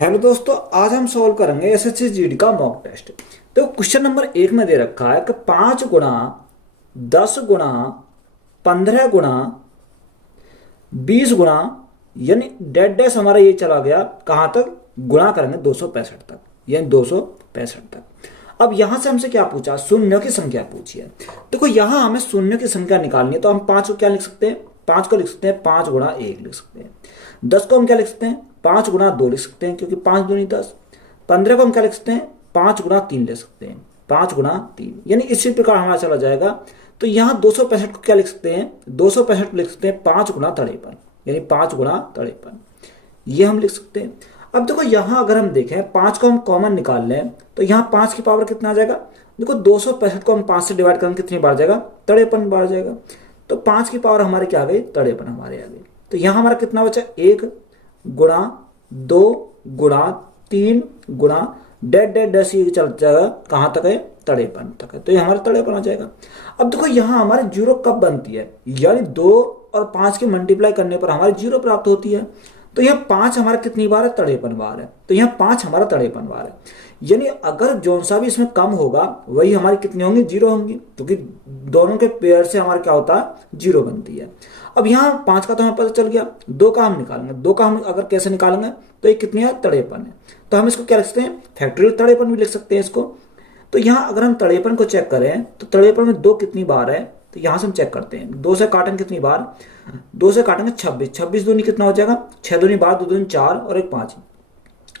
Hello दोस्तों, आज हम सॉल्व करेंगे एसएससी जीडी का मॉक टेस्ट। तो क्वेश्चन नंबर 1 में दे रखा है कि 5 गुणा 10 गुणा 15 गुणा 20 गुणा, यानी डेड डैश हमारा ये चला गया कहाँ तक, गुणा करेंगे 265 तक, यानी 265 तक। अब यहां से हमसे क्या पूछा, शून्य की संख्या पूछी है। देखो यहां हमें शून्य की संख्या निकालनी है, तो हम 5 को क्या लिख सकते हैं, 5 को लिख सकते हैं 5 गुणा 1 लिख सकते हैं। 10 को हम क्या लिख सकते हैं, 5 गुणा 2 लिख सकते हैं, क्योंकि 5 दूनी 10। 15 को हम क्या लिख सकते हैं, 5 गुणा 3 लिख सकते हैं, 5 गुणा 3, यानी इसी प्रकार हमारा चला जाएगा। तो यहाँ 265 को क्या लिख सकते हैं, 265 लिख सकते हैं 5 गुणा 53, यानी 5 गुणा 53 ये हम लिख सकते हैं। अब देखो यहाँ अगर हम देखें 5 को हम कॉमन निकाल लें तो यहाँ 5 की पावर कितना आ जाएगा। देखो 265 को हम 5 से डिवाइड करेंगे कितनी बार जाएगा, 53 बार जाएगा। तो 5 की पावर हमारे क्या आ गई, 53 हमारे आ गई। तो यहाँ हमारा कितना बचा, 1 गुणा 2 गुणा 3 गुणा डेड डेड डैश ये चल जाएगा कहाँ तक है, 53 तक है। तो ये हमारा 53 आ जाएगा। अब देखो यहाँ हमारे जीरो कब बनती है, यानी 2 और 5 के मल्टीप्लाई करने पर हमारी जीरो प्राप्त होती है। तो यहाँ 5 हमारा कितनी बार है, 53 बार है। तो यहाँ 5 हमारा 53 बार है, यानी अगर जोन सा भी इसमें कम होगा वही हमारी कितनी होंगी, जीरो होंगी, क्योंकि दोनों के पेयर से हमारा क्या होता है, जीरो बनती है। अब यहाँ 5 का तो हमें पता चल गया, 2 का हम निकालेंगे। 2 का हम अगर कैसे निकालेंगे, तो ये कितनी है, 53 है। तो हम इसको क्या लिख सकते हैं, फैक्टोरियल 53 भी लिख सकते हैं इसको। तो यहाँ अगर हम 53 को चेक करें तो 53 में 2 कितनी बार है, तो यहाँ से हम चेक करते हैं। 2 से काटेंगे कितनी बार, 2 से काटेंगे 26, 26 दूनी कितना हो जाएगा, 6 दूनी 12, 2 दूनी 4 और 1 5,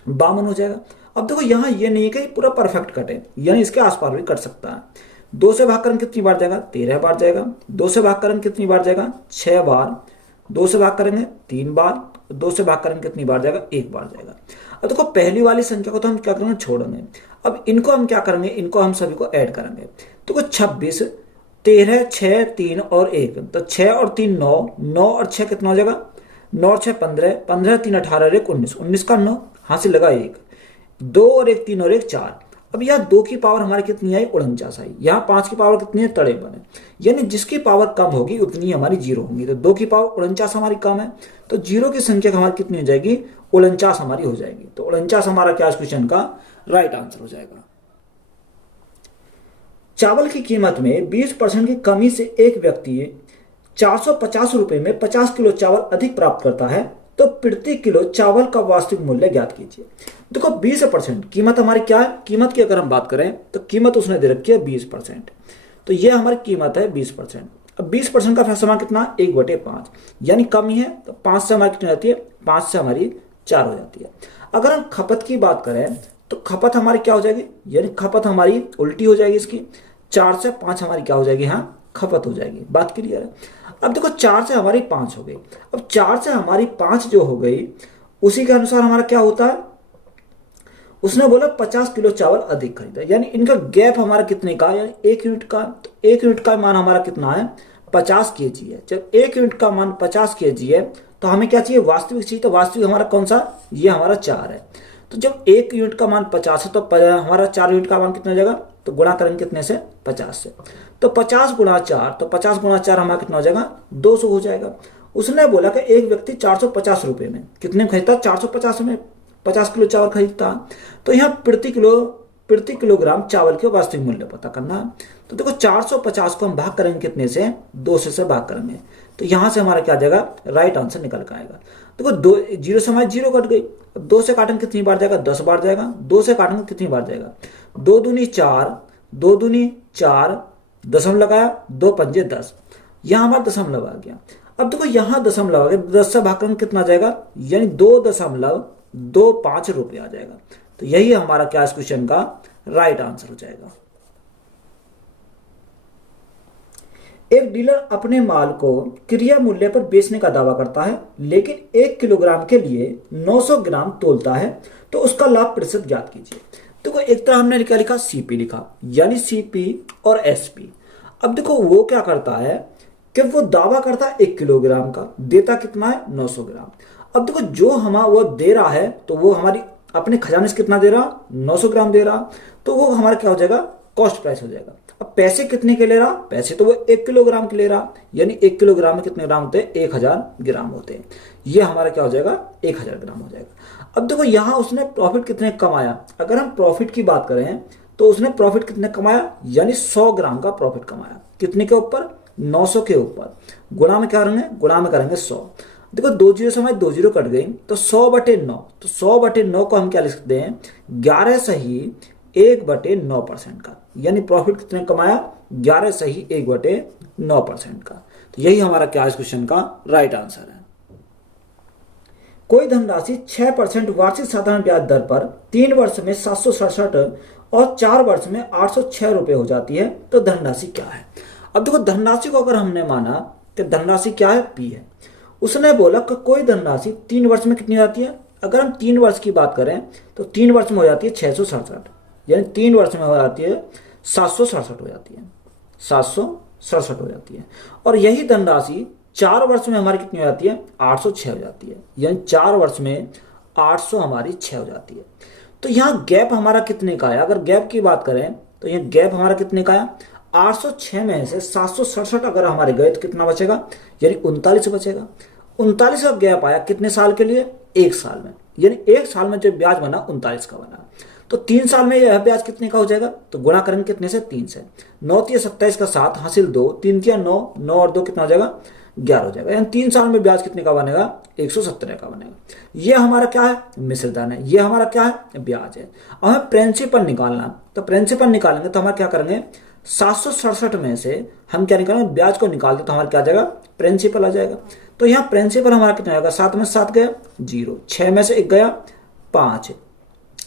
52 हो जाएगा। अब देखो यहाँ ये नहीं है कि पूरा परफेक्ट कटे, यानी इसके आसपास भी कट सकता है। 2 से भाग करेंगे कितनी बार जाएगा, 13 बार जाएगा। 2 से भाग करेंगे कितनी बार जाएगा, 6 बार। 2 से भाग करेंगे 3 बार। 2 से भाग करेंगे कितनी बार जाएगा, 1 बार जाएगा। अब देखो पहली वाली संख्या को तो हम क्या करेंगे, छोड़ेंगे। अब इनको हम क्या करेंगे, इनको हम सभी को ऐड करेंगे। तो 26, 13, 6, 3 और 1, तो 6 और 3 9, 9 और 6 कितना हो जाएगा, 9 और 6 15, 15 3 18 1 19, 19 का 9 हाथ से लगा 1, 2 और 1 3 और 1 4। अब यहाँ 2 की पावर हमारी कितनी आई, 49 आई। यहाँ 5 की पावर कितनी है, 53 है। यानी जिसकी पावर कम होगी उतनी हमारी जीरो होंगी। तो 2 की पावर 49 हमारी कम है, तो जीरो की संख्या हमारी कितनी हो जाएगी, 49 हमारी हो जाएगी। तो 49 हमारा क्या इस क्वेश्चन का राइट आंसर हो जाएगा। चावल की कीमत में 20% की कमी से एक व्यक्ति 450 रुपए में 50 किलो चावल अधिक प्राप्त करता है, तो प्रति किलो चावल का वास्तविक मूल्य ज्ञात कीजिए। देखो 20% कीमत हमारी क्या है, कीमत की अगर हम बात करें तो कीमत उसने दे रखी है 20%। तो ये हमारी कीमत है 20%। अब 20% का समान कितना, 1/5, यानी कम ही है। तो 5 से हमारी कितनी जाती है, 5 से हमारी 4 हो जाती है। अगर हम खपत की बात करें तो खपत हमारी क्या हो जाएगी, यानी खपत हमारी उल्टी हो जाएगी इसकी। 4 से 5 हमारी क्या हो जाएगी, हाँ खपत हो जाएगी। बात क्लियर है। अब देखो 4 से हमारी 5 हो गई। अब 4 से हमारी 5 जो हो गई उसी के अनुसार हमारा क्या होता है, उसने बोला 50 किलो चावल अधिक खरीदा, यानी इनका गैप हमारा कितने का, यानी 1 यूनिट का। तो 1 यूनिट का मान हमारा कितना है, 50 केजी है। जब 1 यूनिट का मान 50 केजी है तो हमें क्या चाहिए, वास्तविक चाहिए। तो वास्तविक हमारा कौन सा, ये हमारा 4 है। तो जब 1 यूनिट का मान 50 है तो हमारा 4 यूनिट का मान कितना हो जाएगा, तो गुणा करेंगे कितने से, 50 से। तो 50 गुणा 4, तो 50 गुणा 4 हमारा कितना हो जाएगा, 200 हो जाएगा। उसने बोला कि एक व्यक्ति 450 रुपए में कितने में खरीदता, 450 में 50 किलो चावल खरीदता। तो यहाँ प्रति किलोग्राम चावल के वास्तविक मूल्य पता करना है। तो देखो 450 को हम भाग करेंगे कितने से, 200 से भाग करेंगे। तो यहाँ से हमारा क्या आ जाएगा, राइट आंसर निकल कर आएगा। देखो 2 जीरो से हमारी जीरो कट गई। 2 से काटेंगे कितनी बार जाएगा, 10 बार जाएगा। 2 से काटेंगे कितनी बार जाएगा, 2 दूनी 4, 2 दूनी 4, दशमलव लगाया, 2 पंजे 10, यहाँ हमारा दशमलव आ गया। अब देखो यहाँ दशमलव आ गया, 10 से भाग करेंगे कितना जाएगा, यानी 2.25 रुपये आ जाएगा। तो यही हमारा क्या इस क्वेश्चन का राइट आंसर हो जाएगा। एक डीलर अपने माल को क्रय मूल्य पर बेचने का दावा करता है, लेकिन 1 किलोग्राम के लिए 900 ग्राम तोलता है, तो उसका लाभ प्रतिशत ज्ञात कीजिए। देखो एक तरह हमने क्या लिखा, सीपी लिखा, यानी सीपी और एसपी। अब देखो वो क्या करता है कि वो दावा करता है 1 किलोग्राम का, देता कितना है, 900 ग्राम। अब देखो जो वो दे रहा है तो वो हमारी अपने खजाने से कितना दे रहा, 900 ग्राम दे रहा। तो वो हमारा क्या हो जाएगा, कॉस्ट प्राइस हो जाएगा। अब पैसे कितने के ले रहा, पैसे तो वो 1 किलोग्राम के ले रहा, यानी 1 किलोग्राम में कितने ग्राम होते हैं, 1000 ग्राम होते हैं। ये हमारा क्या हो जाएगा, 1000 ग्राम हो जाएगा। अब देखो यहाँ उसने प्रॉफिट कितने कमाया, अगर हम प्रॉफिट की बात करें तो उसने प्रॉफिट कितने कमाया, यानी 100 ग्राम का प्रॉफिट कमाया। कितने के ऊपर, 900 के ऊपर। गुणा में क्या करेंगे, गुणा में करेंगे 100। देखो 2 जीरो से हमारी 2 जीरो कट गई, तो 100/9, तो 100/9 को हम क्या लिख सकते हैं, 11 सही 1/9% का, यानी प्रॉफिट कितने कमाया, 11 सही 1/9% का। तो यही हमारा क्या इस क्वेश्चन का राइट आंसर है। कोई धनराशि 6% वार्षिक साधारण ब्याज दर पर 3 वर्ष में 767 और 4 वर्ष में 806 रुपए हो जाती है, तो धनराशि क्या है। अब देखो धनराशि को अगर हमने माना कि धनराशि क्या है, पी है। उसने बोला कि कोई धनराशि 3 वर्ष में कितनी आती है, अगर हम 3 वर्ष की बात करें तो 3 वर्ष में हो जाती है 667, यानी 3 वर्ष में हो जाती है 767 हो जाती है, 767 हो जाती है। और यही धनराशि 4 वर्ष में हमारी कितनी हो जाती है, 806 हो जाती है, यानी 4 वर्ष में 800 हमारी 6 हो जाती है। तो यहाँ गैप हमारा कितने का है, अगर गैप की बात करें तो यहाँ गैप हमारा कितने का है, 806 में से 767 अगर हमारे गए तो कितना बचेगा, यानी 39 बचेगा। 39 का गैप आया कितने साल के लिए, 1 साल में, यानी 1 साल में जो ब्याज बना 39 का बना। तो 3 साल में यह ब्याज कितने का हो जाएगा, तो गुणा करेंगे कितने से, 3 से। 9 तिया 27 का 7 हासिल 2, 3 तिया 9, 9 और 2 कितना हो जाएगा, 11 हो जाएगा। यानी 3 साल में ब्याज कितने का बनेगा, 117 का बनेगा। ये हमारा क्या है, मिश्र धन है, ये हमारा क्या है, ब्याज है। अब हमें प्रिंसिपल निकालना, तो प्रिंसिपल निकालेंगे तो हमारा क्या करेंगे, 767 में से हम क्या निकालेंगे, ब्याज को निकाल दे तो हमारा क्या आ जाएगा, प्रिंसिपल आ जाएगा। तो यहाँ प्रिंसिपल हमारा कितना आएगा, 7 में से 7 गया 0, 6 में से 1 गया 5,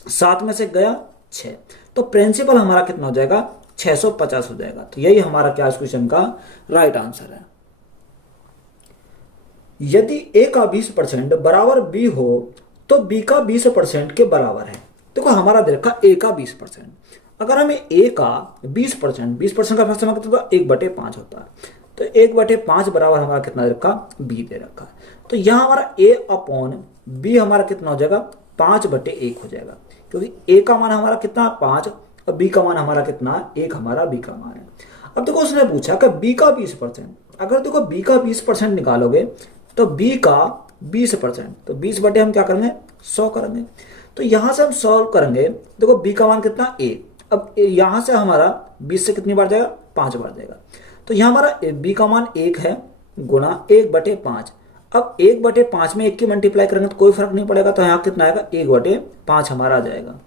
7 में से 1 गया 6, तो प्रिंसिपल हमारा कितना हो जाएगा, 650 हो जाएगा। तो यही हमारा क्या इस क्वेश्चन का राइट आंसर है। यदि ए का 20% बराबर बी हो तो बी का 20% के बराबर है। देखो हमारा दे रखा ए का 20%, अगर हमें ए का 20% का फ्रैक्शन कितना होता है, 1/5 होता है, तो 1/5 बराबर हमारा कितना दे रखा, बी दे रखा है। तो यहाँ हमारा ए अपॉन बी हमारा कितना हो जाएगा, 5/1 हो जाएगा, क्योंकि ए का मान हमारा कितना 5 और बी का मान हमारा कितना 1, हमारा बी का मान है। अब देखो उसने पूछा कि बी का 20%, अगर देखो बी का 20% निकालोगे तो बी का 20%, तो 20 हम क्या करेंगे, 100 करेंगे। तो यहां से हम सॉल्व करेंगे, देखो बी का मान कितना ए, अब यहां से हमारा 20 से कितनी बार जाएगा, 5 बार जाएगा। तो यहां हमारा बी का मान 1 है, गुना 1/5। अब 1/5 में 1 की मल्टीप्लाई करेंगे तो कोई फर्क नहीं पड़ेगा, तो यहाँ कितना आएगा, 1/5 हमारा आ जाएगा।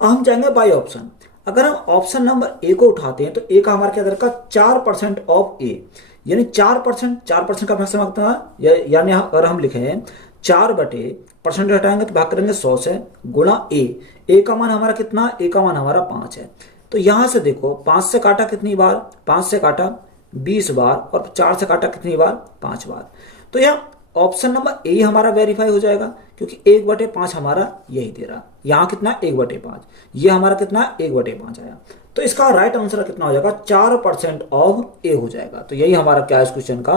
अब हम जाएंगे बाई ऑप्शन, अगर हम ऑप्शन नंबर ए को उठाते हैं तो ए का हमारा क्या दरका 4% ऑफ ए, यानी 4% का फ्रैक्शन कितना है, यानी अगर हम लिखे हैं 4/% हटाएंगे तो भाग करेंगे 100 से, गुणा ए का मान हमारा कितना, ए का मान हमारा 5 है। तो यहां से देखो 5 से काटा कितनी बार, 5 से काटा 20 बार, और 4 से काटा कितनी बार, 5 बार। तो यहाँ ऑप्शन नंबर ए हमारा वेरीफाई हो जाएगा, क्योंकि 1/5 हमारा यही दे रहा, यहाँ कितना 1/5, ये हमारा कितना 1/5 आया। तो इसका राइट आंसर कितना हो जाएगा, 4% ऑफ ए हो जाएगा। तो यही हमारा क्या इस क्वेश्चन का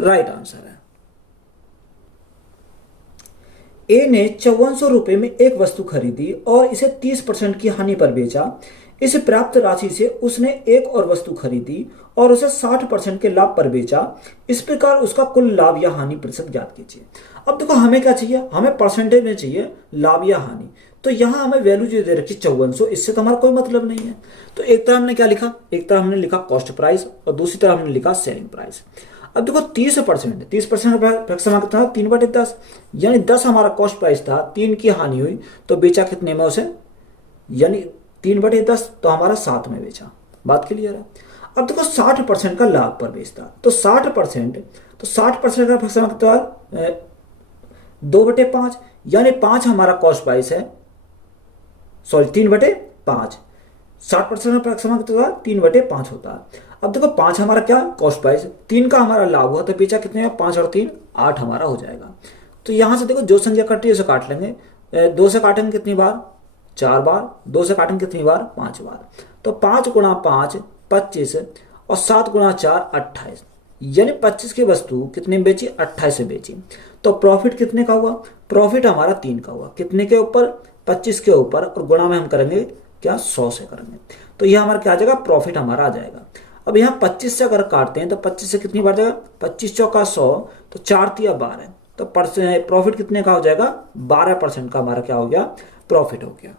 राइट आंसर है। ए ने 5400 रुपए में एक वस्तु खरीदी और इसे 30% की हानि पर बेचा। इस प्राप्त राशि से उसने एक और वस्तु खरीदी और उसे 60% के लाभ पर बेचा। इस प्रकार उसका कुल लाभ या हानि प्रतिशत ज्ञात कीजिए। अब देखो हमें क्या चाहिए, हमें परसेंटेज में चाहिए लाभ या हानि। तो यहां हमें वैल्यू जो दे रखी 5400, इससे तो हमारा कोई मतलब नहीं है। तो एक तरह हमने क्या लिखा, एक तरह हमने लिखा कॉस्ट प्राइस और दूसरी तरह हमने लिखा सेलिंग प्राइस। अब देखो 30% का फ्रैक्शन कितना, 3/10, यानी 10 हमारा कॉस्ट प्राइस था, 3 की हानि हुई तो बेचा कितने में उसे, यानी 3/10, तो हमारा 7 में बेचा। बात क्लियर है। अब देखो 60% का लाभ पर बेचता, तो 60% का फ्रैक्शन कितना, 2/5, यानी 5 हमारा कॉस्ट प्राइस है, सॉरी 3/5, 60% का फ्रैक्शन कितना 3/5 होता है। अब देखो 5 हमारा क्या कॉस्ट प्राइस, 3 का हमारा लाभ हुआ तो बेचा कितने में, 5 और 3 8 हमारा हो जाएगा। तो यहां से देखो जो संख्या कट रही है उसे काट लेंगे, 2 से काटेंगे कितनी बार, 4 बार, 2 से काटेंगे कितनी बार, 5 बार। तो 5 गुणा 5 25 और 7 गुणा 4 28, यानी 25 की वस्तु कितने में बेची, 28 से बेची। तो प्रॉफिट कितने का हुआ, प्रॉफिट हमारा 3 का हुआ, कितने के ऊपर, 25 के ऊपर, और गुणा में हम करेंगे क्या 100 से करेंगे, तो यह हमारा क्या आ जाएगा, प्रॉफिट हमारा आ जाएगा। अब यहाँ 25 से अगर काटते हैं तो 25 से कितनी बार जाएगा, 25 चौका 100, तो 4 तिया 12, तो प्रॉफिट कितने का हो जाएगा, 12% का हमारा क्या हो गया, प्रॉफिट हो गया।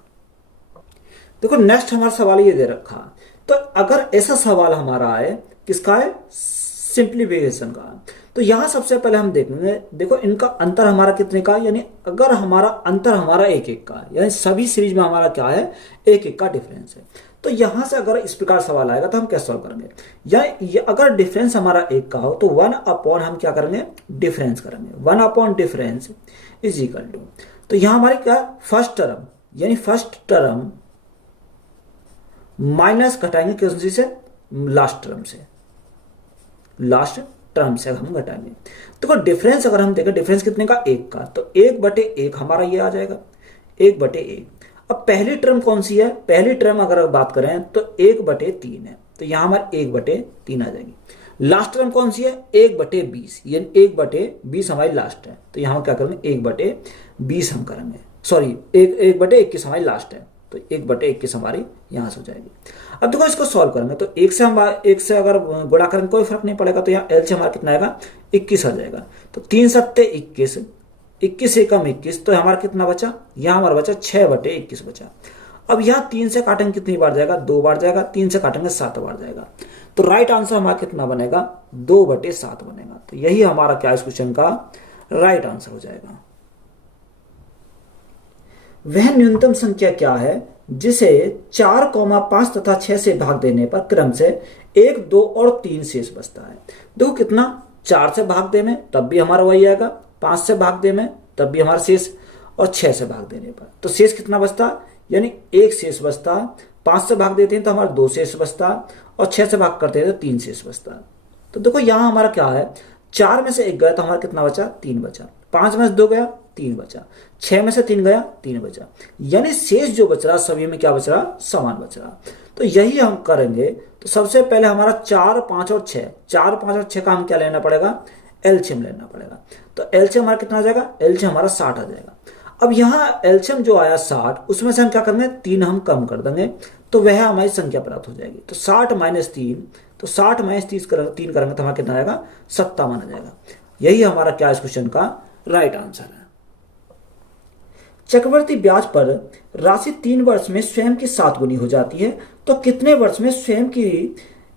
देखो नेक्स्ट हमारा सवाल ये दे रखा, तो अगर ऐसा सवाल हमारा आए, किसका है, सिंप्लीफिकेशन का, तो यहां सबसे पहले हम देखेंगे, देखो इनका अंतर हमारा कितने का, यानी अगर हमारा अंतर हमारा एक एक का, यानी सभी सीरीज में हमारा क्या है, एक एक का डिफरेंस है। तो यहां से अगर इस प्रकार सवाल आएगा तो हम कैसे सॉल्व करेंगे, या अगर डिफरेंस हमारा एक का हो तो 1 हम क्या करेंगे, डिफरेंस करेंगे, 1 डिफरेंस इज इक्वल टू, तो यहां हमारी क्या, फर्स्ट टर्म, यानी फर्स्ट टर्म माइनस घटाएंगे कौन सी से, लास्ट टर्म से, लास्ट टर्म से हम घटाएंगे। तो डिफरेंस अगर हम देखें, डिफरेंस कितने का, एक का, तो 1/1 हमारा ये आ जाएगा, 1/1। अब पहली टर्म कौन सी है, पहली टर्म अगर बात करें तो 1/3 है, तो यहां हमारे 1/3 आ जाएगी। लास्ट टर्म कौन सी है, 1/20, यानी 1/20 हमारी लास्ट है, तो यहां क्या करेंगे, 1/20 हम करेंगे, सॉरी 1/21 हमारी लास्ट है, तो 1/21 हमारी यहां से हो जाएगी। अब देखो इसको सॉल्व करेंगे तो एक से अगर गुणा करेंगे कोई फर्क नहीं पड़ेगा, तो यहाँ एल से हमारा कितना आएगा, 21 आ जाएगा, तो 3 सत्ते 21, 21 से कम 21, तो हमारा कितना बचा, यहाँ हमारा बचा 6/21 बचा। अब यहाँ 3 से काटेंगे कितनी बार जाएगा, 2 बार जाएगा, 3 से काटेंगे 7 बार जाएगा, तो राइट आंसर हमारा कितना बनेगा, 2/7 बनेगा। तो यही हमारा क्या इस क्वेश्चन का राइट आंसर हो जाएगा। वह न्यूनतम संख्या क्या है जिसे 4, 5 तथा 6 से भाग देने पर क्रम से 1, 2 और 3 शेष बचता है। देखो कितना, 4 से भाग देने तब भी हमारा वही आएगा, 5 से भाग देने तब भी हमारा शेष, और 6 से भाग देने पर तो शेष कितना बचता, यानी 1 शेष बचता। 5 से भाग देते हैं तो हमारा 2 शेष बचता, और 6 से भाग करते हैं तो 3 शेष बचता। तो देखो यहाँ हमारा क्या है, 4 में से 1 गया तो हमारा कितना बचा, 3 बचा, 5 में से 2 गया, 3 बचा, 6 में से 3 गया, 3 बचा, यानी शेष जो बच रहा सभी में क्या बच रहा, समान बच रहा। तो यही हम करेंगे। तो सबसे पहले हमारा 4, 5 और 6, 4, 5 और 6 का हम क्या लेना पड़ेगा, एलसीएम लेना पड़ेगा। तो एलसीएम हमारा कितना आ जाएगा, एलसीएम हमारा 60 आ जाएगा। अब यहाँ एलसीएम जो आया 60, उसमें से हम क्या करेंगे, 3 हम कम कर देंगे, तो वह हमारी संख्या प्राप्त हो जाएगी। तो 60 - 3, तो 60 - 3 करेंगे तो हमारा कितना आएगा, 57 आ जाएगा। यही हमारा क्या इस क्वेश्चन का राइट आंसर है। चक्रवर्ती ब्याज पर राशि 3 वर्ष में स्वयं की 7 गुनी हो जाती है, तो कितने वर्ष में स्वयं की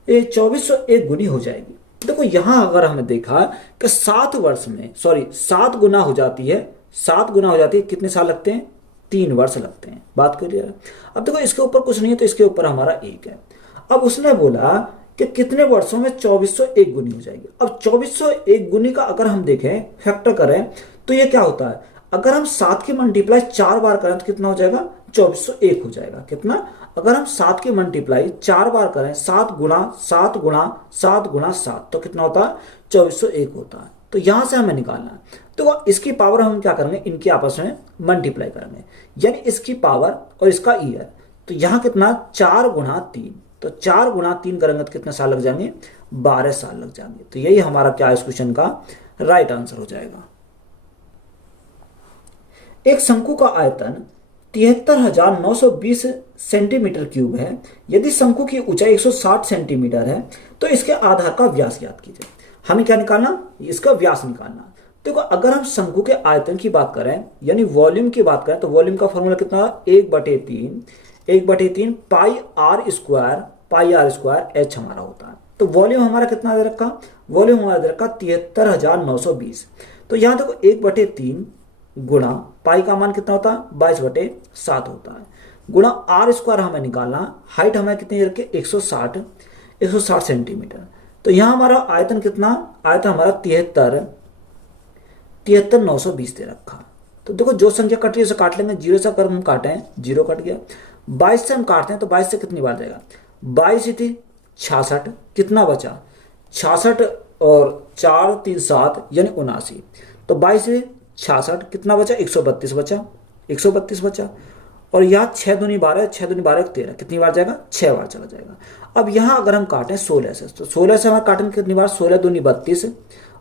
2401 गुनी हो जाएगी। देखो यहां अगर हमने देखा कि 7 वर्ष में 7 गुना हो जाती है, 7 गुना हो जाती है, कितने साल लगते हैं, 3 वर्ष लगते हैं। बात क्लियर है। अब देखो इसके ऊपर कुछ नहीं है तो इसके ऊपर हमारा 1 है। अब उसने बोला कि कितने वर्षों में 2401 गुनी हो जाएगी। अब 2401 गुनी का अगर हम देखें, फैक्टर करें, तो ये क्या होता है, अगर हम 7 की मल्टीप्लाई 4 बार करें तो कितना हो जाएगा, 2401 हो जाएगा। कितना, अगर हम 7 की मल्टीप्लाई 4 बार करें, 7 गुणा 7 गुणा 7 गुणा 7, तो कितना होता है, 2401 होता है। तो यहां से हमें निकालना है, तो इसकी पावर हम क्या करेंगे, इनकी आपस में मल्टीप्लाई करेंगे, यानी इसकी पावर और इसका ईयर। तो यहां कितना, 4 गुणा 3, तो 4 गुणा 3 करेंगे तो कितने साल लग जाएंगे, 12 साल लग जाएंगे। तो यही हमारा क्या इस क्वेश्चन का राइट आंसर हो जाएगा। एक शंकु का आयतन 73,920 सेंटीमीटर क्यूब है। यदि शंकु की ऊंचाई 160 सेंटीमीटर है तो इसके आधार का व्यास ज्ञात कीजिए। हमें क्या निकालना, इसका व्यास निकालना। देखो अगर हम शंकु के आयतन की बात करें, यानी वॉल्यूम की बात करें, तो वॉल्यूम का फॉर्मूला कितना, 1/3 पाई आर स्क्वायर एच हमारा होता है। तो वॉल्यूम हमारा कितना दे रखा, वॉल्यूम हमारा दे रखा 73,920। तो यहां देखो 1/3 गुणा पाई का मान कितना होता है, 22/7 होता है, गुणा आर स्क्वायर हमें निकालना, हाइट हमें कितनी रखे, 160 सेंटीमीटर। तो यहां हमारा आयतन कितना, आयतन हमारा 73,920 दे रखा। तो देखो जो संख्या कट रही है उसे काट लेंगे, 0 से अगर हम काटें 0 कट गया, 22 से हम काटते हैं तो 22 से कितनी बार जाएगा, 22 थी 66, कितना बचा 66 और 4 3 7 यानी 79, तो 22 से 66 कितना बचा, 132 बचा, और यहाँ 6 दूनी 12, 6 दूनी 12 13, कितनी बार जाएगा, 6 बार चला जाएगा। अब यहाँ अगर हम काटें 16 से, तो 16 से हमारे काटेंगे कितनी बार, 16 दूनी 32,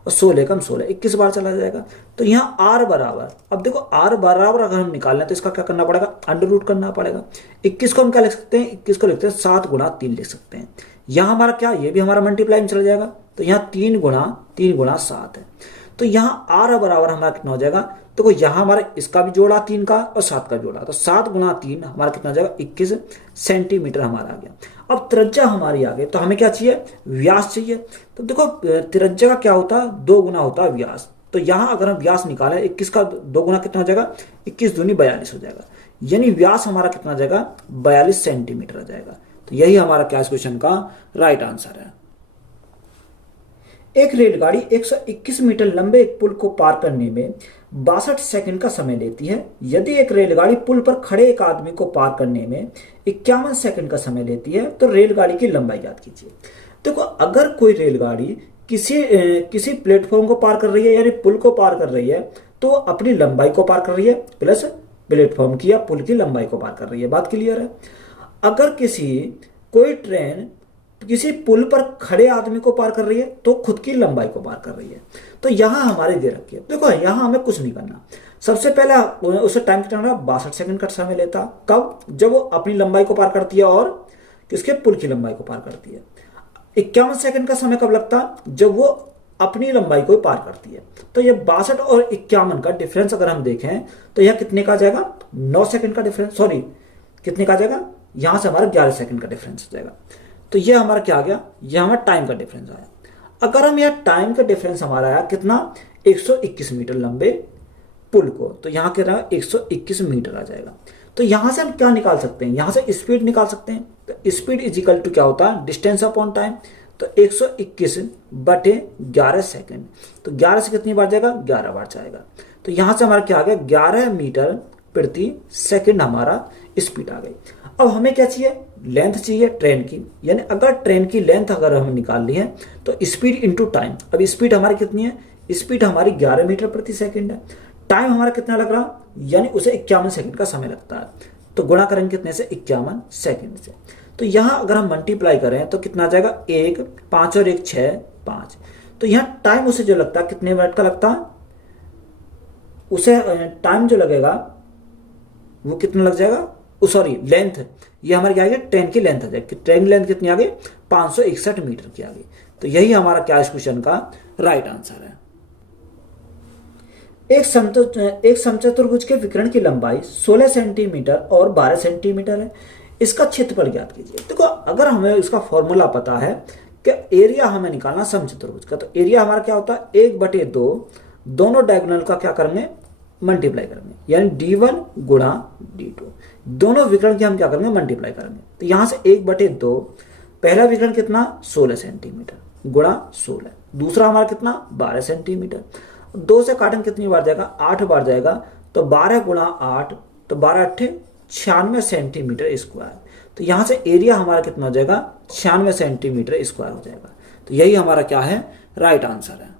और 16 कम 16 21 बार चला जाएगा। तो यहाँ आर बराबर, अब देखो आर बराबर अगर हम निकालें तो इसका क्या करना पड़ेगा, अंडर रूट करना पड़ेगा। 21 को हम क्या लिख सकते हैं, 21 को लिखते हैं 7 गुणा 3 लिख सकते हैं। यहाँ हमारा क्या, ये भी हमारा मल्टीप्लाई में चला जाएगा, तो यहाँ 3 गुणा 7 है। तो यहाँ आर बराबर हमारा कितना हो जाएगा, तो यहाँ हमारा इसका भी जोड़ा 3 का और 7 का जोड़ा, तो 7 गुणा 3 हमारा कितना हो जाएगा, 21 सेंटीमीटर हमारा आ गया। अब त्रिज्या हमारी आ गई, तो हमें क्या चाहिए, व्यास चाहिए। तो देखो त्रिज्या का क्या होता है, 2 गुना होता है व्यास। तो यहाँ अगर हम व्यास निकालें 21 का 2 गुना कितना हो जाएगा, 21 दूनी 42 हो जाएगा, यानी व्यास हमारा कितना आ जाएगा, 42 सेंटीमीटर आ जाएगा। तो यही हमारा क्या क्वेश्चन का राइट आंसर है। एक रेलगाड़ी 121 मीटर लंबे एक पुल को पार करने में 62 सेकंड का समय लेती है। यदि एक रेलगाड़ी पुल पर खड़े एक आदमी को पार करने में 51 सेकंड का समय लेती है तो रेलगाड़ी की लंबाई ज्ञात कीजिए। देखो अगर कोई रेलगाड़ी किसी प्लेटफॉर्म को पार कर रही है, यानी पुल को पार कर रही है, तो अपनी लंबाई को पार कर रही है प्लस प्लेटफॉर्म की या पुल की लंबाई को पार कर रही है। बात क्लियर है। अगर कोई ट्रेन किसी पुल पर खड़े आदमी को पार कर रही है तो खुद की लंबाई को पार कर रही है। तो यहां हमारी दे रखी है, देखो यहां हमें कुछ नहीं करना। सबसे पहले उसे टाइम कितना, 62 सेकंड का समय लेता। कब, जब वो अपनी लंबाई को पार करती है और किसके, पुल की लंबाई को पार करती है। 51 सेकंड का समय कब लगता, जब वो अपनी लंबाई को पार करती है। तो ये 62 और 51 का डिफरेंस अगर हम देखें तो यह कितने का जाएगा, 9 सेकंड का डिफरेंस, सॉरी कितने का जाएगा, यहां से हमारा 11 सेकंड का डिफरेंस हो जाएगा। तो ये हमारा क्या आ गया, ये हमारा टाइम का डिफरेंस आया। अगर हम यह टाइम का डिफरेंस हमारा आया कितना, 121 मीटर लंबे पुल को, तो यहां कितना 121 मीटर आ जाएगा। तो यहां से हम क्या निकाल सकते हैं, यहां से स्पीड निकाल सकते हैं। तो स्पीड इज इक्वल टू क्या होता है, डिस्टेंस अपॉन टाइम। तो 121 बटे 11 सेकेंड, तो 11 से कितनी बार जाएगा, 11 बार जाएगा। तो यहां से हमारा क्या आ गया, 11 मीटर प्रति सेकंड हमारा स्पीड आ गई। अब हमें क्या चाहिए, लेंथ चाहिए ट्रेन की, यानी अगर ट्रेन की लेंथ अगर हमें निकाल ली है तो स्पीड इंटू टाइम। अब स्पीड हमारी कितनी है, स्पीड हमारी 11 मीटर प्रति सेकंड है। टाइम हमारा कितना लग रहा, यानी उसे 51 सेकंड का समय लगता है। तो गुणा करेंगे कितने से, 51 सेकंड से। तो यहां अगर हम मल्टीप्लाई करें तो कितना आ जाएगा, 1 5 और 1 6 5। तो यहाँ टाइम उसे जो लगता है कितने मिनट का लगता है, उसे टाइम जो लगेगा वो कितना लग जाएगा, सॉरी लेंथ, ये हमारी क्या आ गई, ट्रेन की लेंथ आ जाएगी। ट्रेन की लेंथ कितनी आ गई, 561 मीटर की आ गई। तो यही हमारा क्या इस क्वेश्चन का राइट आंसर है। एक समचतुर्भुज के विकर्ण की लंबाई 16 सेंटीमीटर और 12 सेंटीमीटर है। इसका क्षेत्रफल ज्ञात कीजिए। देखो अगर हमें इसका फॉर्मूला पता है कि एरिया हमें निकालना समचतुर्भुज का, तो एरिया हमारा क्या होता है, 1/2, दोनों डायगोनल का क्या करेंगे, मल्टीप्लाई करेंगे, यानी d1 गुणा d2, दोनों विकर्ण की हम क्या करेंगे, मल्टीप्लाई करेंगे। तो यहां से 1/2, पहला विकर्ण कितना 16 सेंटीमीटर गुणा 16, दूसरा हमारा कितना 12 सेंटीमीटर। 2 से काटेंगे कितनी बार जाएगा, 8 बार जाएगा। तो 12 गुणा 8, तो 12 8 96 सेंटीमीटर स्क्वायर। तो यहां से एरिया हमारा कितना हो जाएगा, 96 सेंटीमीटर स्क्वायर हो जाएगा। तो यही हमारा क्या है, राइट आंसर है।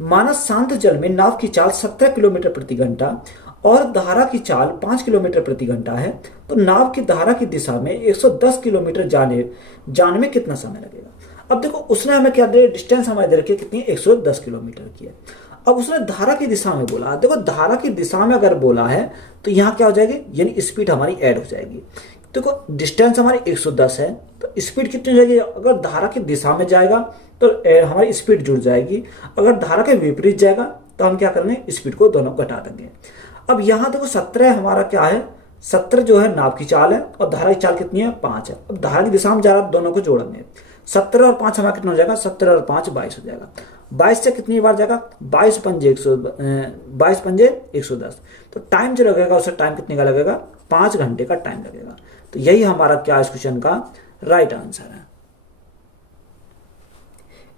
माना शांत जल में नाव की चाल 17 किलोमीटर प्रति घंटा और धारा की चाल 5 किलोमीटर प्रति घंटा है, तो नाव की धारा की दिशा में 110 किलोमीटर जाने में कितना समय लगेगा। अब देखो उसने हमें क्या दे, डिस्टेंस हमारे दे रखी है कितनी, 110 किलोमीटर की है। अब उसने धारा की दिशा में बोला, देखो धारा की दिशा में अगर बोला है तो यहाँ क्या हो जाएगी, यानी स्पीड हमारी ऐड हो जाएगी। देखो डिस्टेंस हमारी 110 है तो स्पीड कितनी हो जाएगी, अगर धारा की दिशा में जाएगा तो हमारी स्पीड जुड़ जाएगी, अगर धारा के विपरीत जाएगा तो हम क्या करेंगे, स्पीड को दोनों घटा देंगे। अब यहाँ देखो 17 हमारा क्या है, 17 जो है नाव की चाल है और धारा की चाल कितनी है 5 है। अब धारा की दिशा में जा रहा है, दोनों को जोड़ेंगे, 17 और 5 हमारा कितना हो जाएगा, 17 और 5 22 हो जाएगा। 22 से कितनी बार जाएगा, 22 पंजे 110। तो टाइम जो लगेगा उसे टाइम कितने का लगेगा, 5 घंटे का टाइम लगेगा। तो यही हमारा क्या इस क्वेश्चन का राइट आंसर है।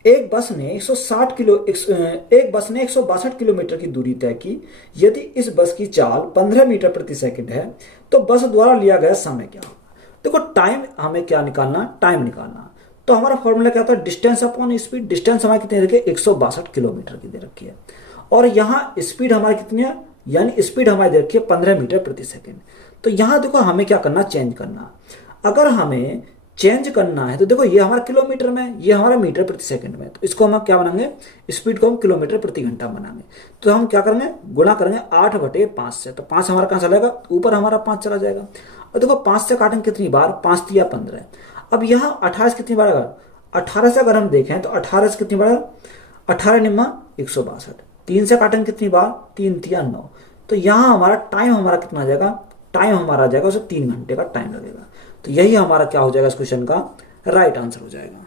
एक बस ने 162 किलोमीटर की दूरी तय की। यदि इस बस की चाल 15 मीटर प्रति सेकंड है तो बस द्वारा लिया गया समय क्या होगा। देखो टाइम हमें क्या निकालना, टाइम निकालना। तो हमारा फॉर्मूला क्या था, डिस्टेंस अपॉन स्पीड। डिस्टेंस हमारी कितनी रखी है, 162 किलोमीटर की दे रखी है और यहाँ स्पीड हमारी कितनी है, यानी स्पीड हमारी दे रखी है 15 मीटर प्रति सेकंड। तो यहाँ देखो हमें क्या करना, चेंज करना। अगर हमें चेंज करना है तो देखो ये हमारा किलोमीटर में है, ये हमारा मीटर प्रति सेकंड में है। तो इसको हम क्या बनाएंगे, स्पीड को हम किलोमीटर प्रति घंटा बनाएंगे। तो हम क्या करेंगे, गुणा करेंगे 8/5 से। तो 5 हमारा कहाँ चला जाएगा, ऊपर हमारा 5 चला जाएगा। और देखो 5 से काटेंगे कितनी बार, 5 तिया 15। अब यहाँ 18 से कितनी बार आएगा, 18 से अगर हम देखें तो 18 से कितनी बार, 18 निम्मा 162। 3 से काटेंगे कितनी बार, 3 तिया 9। तो यहाँ हमारा टाइम हमारा कितना आ जाएगा, टाइम हमारा आ जाएगा उसे 3 घंटे का टाइम लगेगा। तो यही हमारा क्या हो जाएगा इस क्वेश्चन का राइट आंसर हो जाएगा।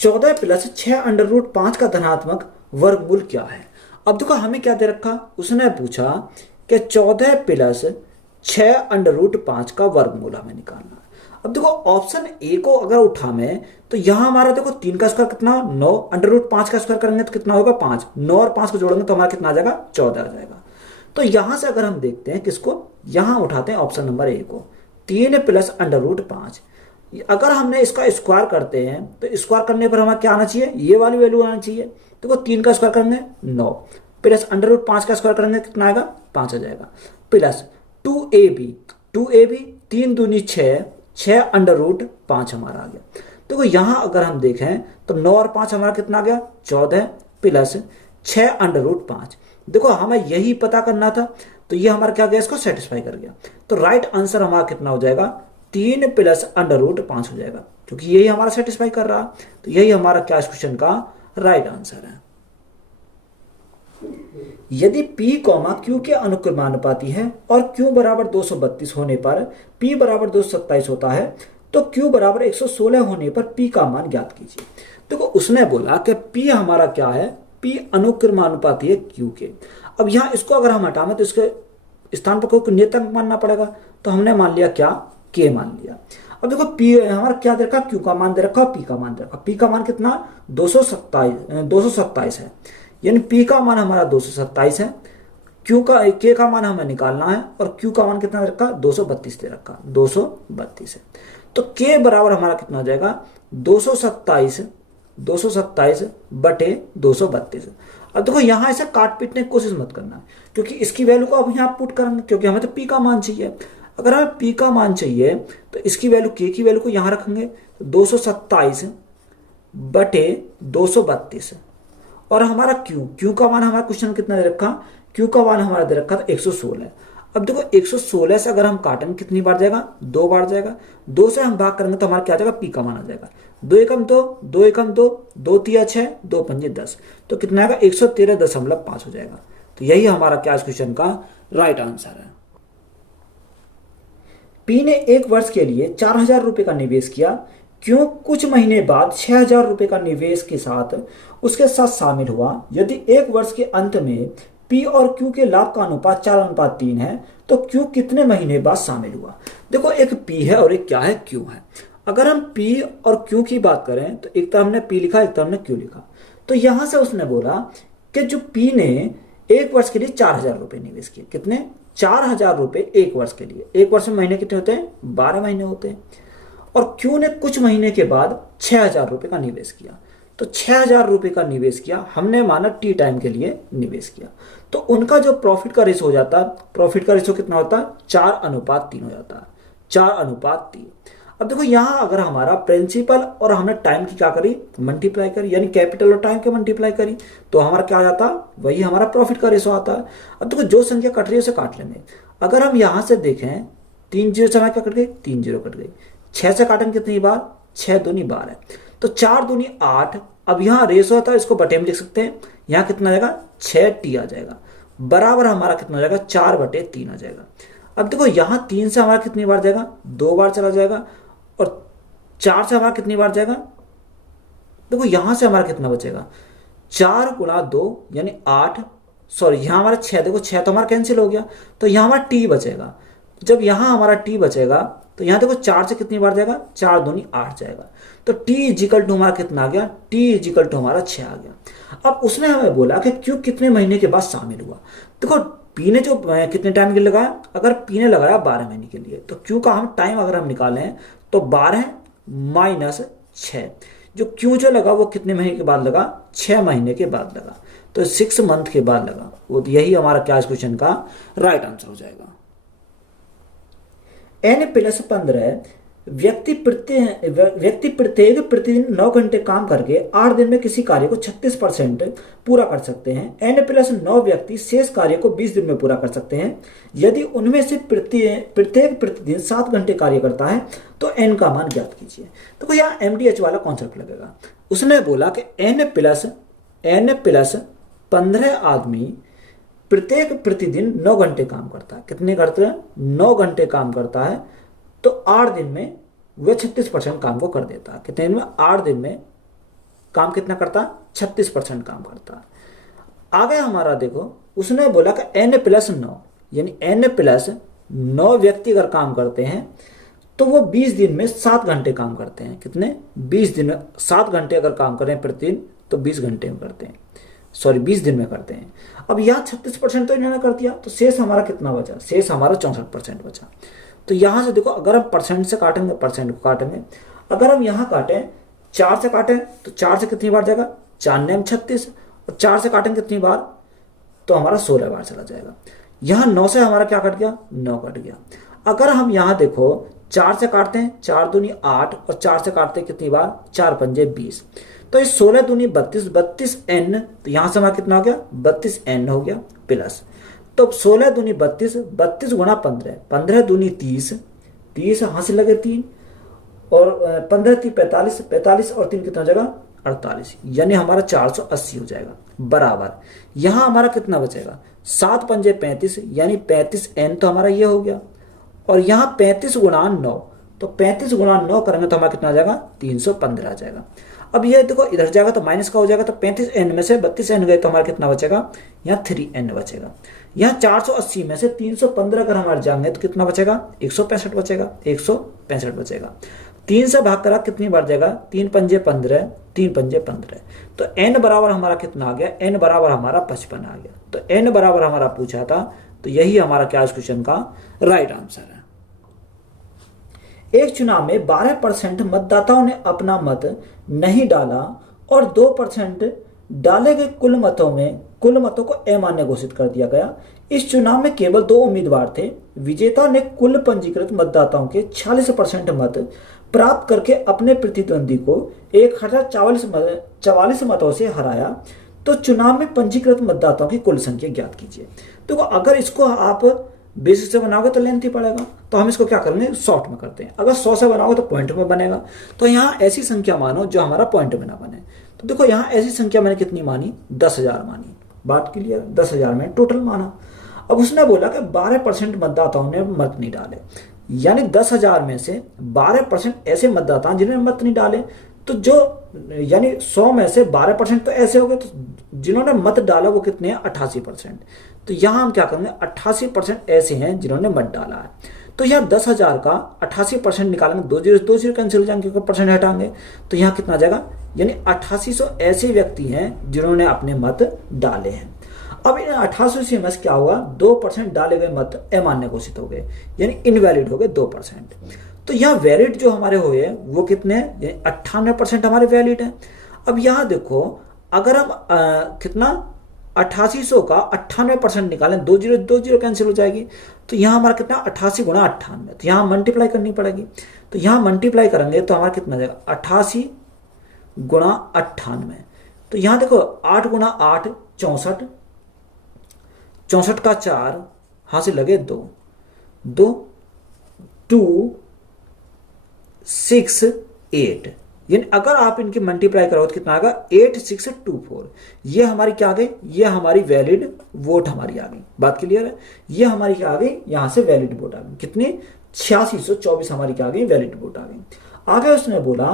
14 + 6√5 का धनात्मक वर्गमूल क्या है। अब देखो हमें क्या दे रखा, उसने पूछा कि 14 + 6√5 का वर्गमूल हमें निकालना है। अब देखो ऑप्शन ए को अगर उठा में तो यहां हमारा देखो 3 का स्क्वायर कितना 9, √5 का स्क्वायर करेंगे तो कितना होगा 5, 9 और 5 को जोड़ेंगे तो हमारा कितना आ जाएगा 14 आ जाएगा। तो यहां से अगर हम देखते हैं किसको, यहां उठाते हैं ऑप्शन नंबर ए को, 3 + √5। अगर हमने इसका स्क्वायर करते हैं तो स्क्वायर करने पर हमें क्या आना चाहिए, ये वाली वैल्यू आना चाहिए। देखो 3 का स्क्वायर करेंगे 9 प्लस √5 का स्क्वायर करेंगे कितना आएगा 5 आ जाएगा, प्लस 2ab 3 दूनी 6, 6√5 हमारा आ गया। देखो यहां अगर हम देखें तो 9 और 5 हमारा कितना आ गया 14 प्लस 6√5। देखो हमें यही पता करना था तो ये हमारा क्या गया, इसको सेटिस्फाई कर गया। तो राइट आंसर हमारा कितना हो जाएगा, 3 + √5 हो जाएगा, क्योंकि यही हमारा सेटिस्फाई कर रहा। तो यही हमारा क्या इस क्वेश्चन का राइट आंसर है। यदि P, Q के अनुक्रमानुपाती है और Q = 232 होने पर P = 227 होता है तो Q = 116 होने पर P का मान ज्ञात कीजिए। देखो उसने बोला कि P हमारा क्या है, P अनुक्रमानुपाती है Q के। अब यहाँ इसको अगर हम हटाएं तो इसके स्थान पर कोई नियतांक मानना पड़ेगा। तो हमने मान लिया क्या, K मान लिया। अब देखो P हमारा क्या दे रखा, Q का मान दे रखा, P का मान दे रखा। P का मान कितना 227 है, यानी P का मान हमारा 227 है। K का मान हमें निकालना है और Q का मान कितना दे रखा 232 दे रखा, 232 है। तो K बराबर हमारा कितना हो जाएगा 227 बटे 232। अब देखो यहां ऐसे काट पीटने की कोशिश मत करना, क्योंकि इसकी वैल्यू को अब यहां पुट करेंगे, क्योंकि हमें तो P का मान चाहिए। अगर हमें P का मान चाहिए तो इसकी वैल्यू K की वैल्यू को यहां रखेंगे, 227 बटे 232। और हमारा Q का मान हमारा क्वेश्चन कितना दे रखा, Q का मान हमारा दे रखा था 116। अब देखो 116 से अगर हम काटेंगे कितनी बार जाएगा, 2 बार जाएगा। 2 से हम भाग करेंगे तो हमारा क्या आ जाएगा, P का मान आ जाएगा 2 एकम 2, 2 एकम 2, 2 तिया 6, 2 पंजे 10। तो कितना आएगा 113.5 हो जाएगा। तो यही हमारा क्या इस क्वेश्चन का राइट आंसर है। P ने 1 वर्ष के लिए 4000 रुपए का निवेश किया। क्यों कुछ महीने बाद 6000 रुपए का निवेश के साथ उसके साथ शामिल हुआ। यदि 1 वर्ष के अंत में P और Q के लाभ का अनुपात 4:3 है तो Q कितने महीने बाद शामिल हुआ। देखो एक P है और एक क्या है, Q है। अगर हम P और Q की बात करें तो एक तरफ हमने P लिखा, एक तरफ हमने Q लिखा। तो यहां से उसने बोला कि जो P ने 1 वर्ष के लिए 4000 रुपए निवेश किए, कितने 4000 रुपए 1 वर्ष के लिए। 1 वर्ष में महीने कितने होते हैं, 12 महीने होते हैं। और Q ने कुछ महीने के बाद 6000 रुपए का निवेश किया। तो 6000 रुपए का निवेश किया, हमने माना T टाइम के लिए निवेश किया। तो उनका जो प्रॉफिट का रेशो हो जाता है, प्रॉफिट का रेशो कितना होता है 4:3 हो जाता है, 4:3। अब देखो यहां अगर हमारा प्रिंसिपल और हमने टाइम की क्या करी, मल्टीप्लाई करी, यानी कैपिटल और टाइम के मल्टीप्लाई करी, तो हमारा क्या आ जाता, वही हमारा प्रॉफिट का रेशो आता है। अब देखो जो संख्या कट रही है उसे काट लेंगे। अगर हम यहां से देखें 3 जीरो से हमारे क्या कट गई, 3 जीरो कट गई। 6 से काटेंगे कितनी बार, 6 दूनी 12 है, तो 4 दूनी 8। अब यहाँ रेशो होता है, इसको बटे में लिख सकते हैं। यहाँ कितना आ जाएगा 6T आ जाएगा, बराबर हमारा कितना हो जाएगा 4/3 आ जाएगा। अब देखो यहाँ 3 से हमारा कितनी बार जाएगा, 2 बार चला जाएगा। और 4 से हमारा कितनी बार जाएगा, देखो यहां से हमारा कितना बचेगा 4 × 2 यानी 8। सॉरी यहाँ हमारा 6, देखो 6 तो हमारा कैंसिल हो गया, तो यहाँ हमारा T बचेगा। जब यहाँ हमारा T बचेगा तो यहाँ देखो 4 से कितनी बार जाएगा, 4 दूनी 8 जाएगा। तो T = हमारा कितना आ गया, T = हमारा 6 आ गया। अब उसने हमें बोला कि Q कितने महीने के बाद शामिल हुआ। देखो P ने जो कितने टाइम के लिए लगाया, अगर P ने लगाया 12 महीने के लिए, तो Q का हम टाइम अगर हम निकालें तो 12 - 6, जो Q जो लगा वो कितने महीने के बाद लगा, 6 महीने के बाद लगा। तो 6 मंथ के बाद लगा। वो यही हमारा क्या इस क्वेश्चन का राइट आंसर हो जाएगा। n+15 व्यक्ति प्रत्येक प्रतिदिन 9 घंटे काम करके 8 दिन में किसी कार्य को 36% पूरा कर सकते हैं। n+9 व्यक्ति शेष कार्य को 20 दिन में पूरा कर सकते हैं। यदि उनमें से प्रत्येक प्रतिदिन 7 घंटे कार्य करता है तो n का मान ज्ञात कीजिए। तो यहाँ MDH वाला कॉन्सेप्ट लगेगा। उसने बोला कि n+15 आदमी प्रत्येक प्रतिदिन 9 घंटे काम करता है। कितने करते हैं? 9 घंटे काम करता है, तो 8 दिन में वह 36% काम को कर देता है। कितने दिन में? 8 दिन में काम कितना करता है? 36% काम करता है। आगे हमारा देखो, उसने बोला कि n+9 यानी n+9 व्यक्ति अगर काम करते हैं तो वो 20 दिन में 7 घंटे काम करते हैं। कितने? 20 दिन में 7 घंटे अगर काम करें प्रतिदिन तो 20 घंटे में करते हैं, 20 दिन में करते हैं। अब यहाँ 36% तो इन्होंने कर दिया, तो शेष हमारा कितना बचा? शेष हमारा 64% बचा। तो यहाँ से देखो, अगर हम परसेंट से काटेंगे, परसेंट को काटेंगे, अगर हम यहाँ काटें 4 से काटें तो 4 से कितनी बार जाएगा? 4 9 36, और 4 से काटेंगे कितनी बार? तो हमारा 16 बार चला जाएगा। यहाँ 9 से हमारा क्या कट गया? 9 कट गया। अगर हम यहाँ देखो 4 से काटते हैं, 4 दूनी 8, और 4 से काटते हैं कितनी बार? 4 पंजे 20, तो इस 16 दूनी 32, 32n, तो यहां से हमारा कितना हो गया? 32n हो गया प्लस, तो 16 दूनी 32, 32 गुणा 15, 15 दूनी 30, 30 यहां से लगे 3, और 15 3 45, 45 और 3 कितना हो जाएगा? 48, यानी हमारा 480 हो जाएगा। बराबर यहां हमारा कितना बचेगा? 7 पंजे 35, यानी 35n तो हमारा ये हो गया, और यहाँ 35 गुणा 9, तो 35 गुणा 9 करेंगे तो हमारा कितना आ जाएगा? 315 आ जाएगा। अब ये देखो, इधर जाएगा तो माइनस का हो जाएगा, तो 35n में से 32n गए तो हमारा कितना बचेगा? यहाँ 3n बचेगा। यहाँ 480 में से 315 अगर हमारे जाएंगे तो कितना बचेगा? 165 बचेगा, 165 बचेगा। 3 से भाग करा कितनी बार जाएगा? 3 पंजे 15, 3 पंजे 15, तो n बराबर हमारा कितना आ गया? n बराबर हमारा 55 आ गया। तो n बराबर हमारा पूछा था, तो यही हमारा क्या इस क्वेश्चन का राइट आंसर है। एक चुनाव में 12% मतदाताओं ने अपना मत नहीं डाला और 2% डाले गए कुल मतों को अमान्य घोषित कर दिया गया। इस चुनाव में केवल 2 उम्मीदवार थे। विजेता ने कुल पंजीकृत मतदाताओं के 46% मत प्राप्त करके अपने प्रतिद्वंदी को 1044 मतों से हराया। तो चुनाव में पंजीकृत मतदाताओं की कुल संख्या ज्ञात कीजिए। तो अगर इसको आप बेसिस से बनाओगे तो लेंथ ही पड़ेगा, तो हम इसको क्या करेंगे? शॉर्ट में करते हैं। अगर 100 से बनाओगे तो पॉइंट में बनेगा, तो यहाँ ऐसी संख्या मानो जो हमारा पॉइंट में ना बने। तो देखो यहाँ ऐसी संख्या मैंने कितनी मानी? 10,000 मानी। बात क्लियर? 10,000 में टोटल माना। अब उसने बोला कि 12% मतदाताओं ने मत नहीं डाले, यानी 10,000 में से 12% ऐसे मतदाता जिन्होंने मत नहीं डाले, तो जो यानी 100 में से 12% तो ऐसे हो गए, तो जिन्होंने मत डाला वो कितने हैं? 88%। तो यहाँ हम क्या करेंगे? 88% ऐसे हैं जिन्होंने मत डाला है। तो यहाँ 10,000 का 88% निकालेंगे, 2 जीरो कैंसिल हो जाएंगे क्योंकि परसेंट हटाएंगे, तो यहाँ कितना आ जाएगा? यानी 8800 ऐसे व्यक्ति हैं जिन्होंने अपने मत डाले हैं। अब इन 8800 में क्या हुआ? 2% डाले गए मत अमान्य घोषित हो गए, यानी इनवैलिड हो गए 2%। तो यहाँ वैलिड जो हमारे हुए वो कितने हैं? 98% हमारे वैलिड हैं। अब यहाँ देखो, अगर हम कितना 8800 का 98% निकालें, 2 जीरो कैंसिल हो जाएगी, तो यहाँ हमारा कितना? 88 गुणा 98, तो यहाँ मल्टीप्लाई करनी पड़ेगी। तो यहाँ मल्टीप्लाई करेंगे तो हमारा कितना जाएगा? 88 गुणा 98। तो यहाँ देखो 8 गुणा 8 64, 64 का 4 हाँ से लगे 2 2 6 8, यानी अगर आप इनकी मल्टीप्लाई करो तो कितना आएगा? 8624। ये हमारी क्या आ गई? ये हमारी वैलिड वोट हमारी आ गई। बात क्लियर है? ये हमारी क्या आ गई? यहां से वैलिड वोट आ गई। कितनी? 8624 हमारी क्या आ गई? वैलिड वोट आ गई। आगे उसने बोला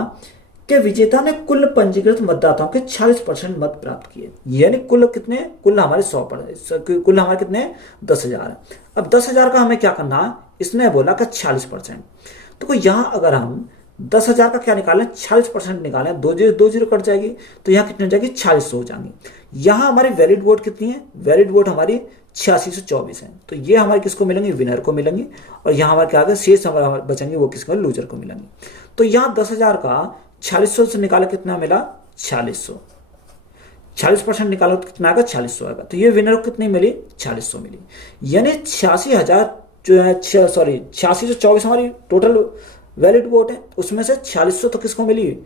कि विजेता ने कुल पंजीकृत मतदाताओं के 46% मत प्राप्त किए, यानी कुल कितने? कुल हमारे 100%, कुल हमारे कितने? 10,000। अब 10,000 का हमें क्या करना? इसने बोला कि 46%। तो यहाँ अगर हम 10,000 का क्या निकालें? 46% निकालें, 2 जीरो कट जाएगी, तो यहाँ कितनी हो जाएगी? 4600 हो जाएंगी। यहाँ हमारी वैलिड वोट कितनी है? वैलिड वोट हमारी 8624 है। तो ये हमारे किसको मिलेंगे? विनर को मिलेंगी। और यहाँ हमारे क्या आगे शेष हमारे बचेंगे वो किसको? लूजर को मिलेंगे। तो यहाँ 10,000 का 4600 से निकाला कितना मिला? 4600। 40% निकालो तो कितना आएगा? 4600 आएगा। तो ये विनर को कितनी मिली? 4600 मिली, यानी 86,000 जो है 8624 हमारी टोटल वैलिड वोट है, उसमें से 4600 तो किसको मिली,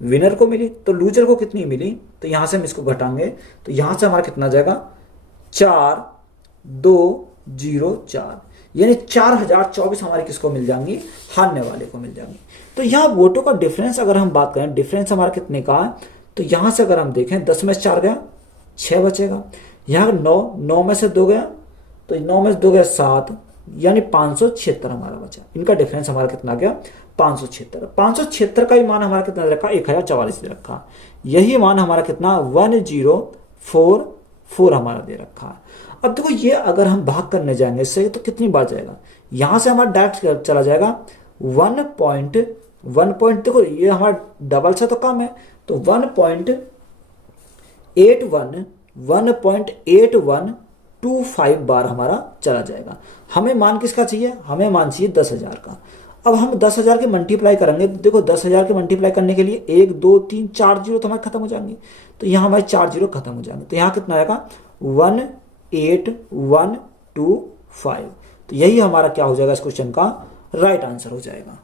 विनर को मिली। तो लूजर को कितनी मिली, तो यहां से हम इसको घटाएंगे तो यहां से हमारा कितना जाएगा 4204, यानी 4024 हमारी किसको मिल जाएंगी, हारने वाले को मिल जाएंगी। तो यहाँ वोटों का डिफरेंस अगर हम बात करें, डिफरेंस हमारा कितने का है, तो यहां से अगर हम देखें 10 में से 4 गया 6 बचेगा, यहाँ 9 में से 2 गया तो 9 में से 2 गया 7, यानी 576 हमारा बचा। इनका डिफरेंस हमारा कितना गया 576 का ही मान हमारा कितना रखा 1044 दे रखा, यही मान हमारा कितना 1044 हमारा दे रखा है। अब देखो ये अगर हम भाग करने जाएंगे इससे तो कितनी बार जाएगा, यहां से हमारा डायरेक्ट चला जाएगा 1 पॉइंट देखो ये हमारा डबल से तो कम है, तो 1.8125 बार हमारा चला जाएगा। हमें मान किसका चाहिए, हमें मान चाहिए 10,000 का। अब हम 10,000 के मल्टीप्लाई करेंगे, देखो 10,000 के मल्टीप्लाई करने के लिए 1 2 3 4 जीरो तो हमारे खत्म हो जाएंगे, तो यहाँ हमारे 4 जीरो खत्म हो जाएंगे, तो यहाँ कितना आएगा 18125। तो यही हमारा क्या हो जाएगा इस क्वेश्चन का राइट आंसर हो जाएगा।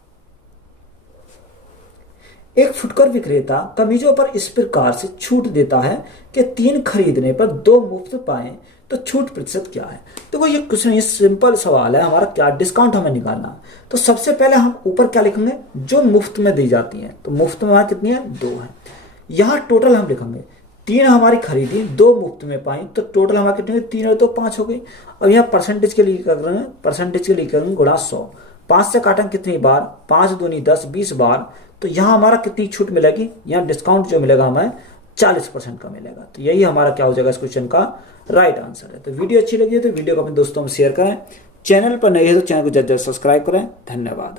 एक फुटकर विक्रेता कमीजों पर इस प्रकार से छूट देता है कि 3 खरीदने पर 2 मुफ्त पाएं, तो छूट प्रतिशत क्या है। देखो ये क्वेश्चन ये सिंपल सवाल है, हमारा क्या डिस्काउंट हमें निकालना है। तो सबसे पहले हम ऊपर क्या लिखेंगे, जो मुफ्त में दी जाती हैं, तो मुफ्त में हमारा कितनी है 2 है। यहाँ टोटल हम लिखेंगे 3 हमारी खरीदी 2 मुफ्त में पाई, तो टोटल हमारा कितनी 3 और 2 5 हो गई। अब यहाँ परसेंटेज के लिए कर रहे हैं, परसेंटेज के लिए करेंगे गुणा 100, 5 से काटेंगे कितनी बार 5 दूनी 10 20 बार, तो यहाँ हमारा कितनी छूट मिलेगी, यहाँ डिस्काउंट जो मिलेगा हमें 40% का मिलेगा। तो यही हमारा क्या हो जाएगा इस क्वेश्चन का राइट आंसर है। तो वीडियो अच्छी लगी है तो वीडियो को अपने दोस्तों में शेयर करें, चैनल पर नए हैं तो चैनल को जल्द सब्सक्राइब करें। धन्यवाद।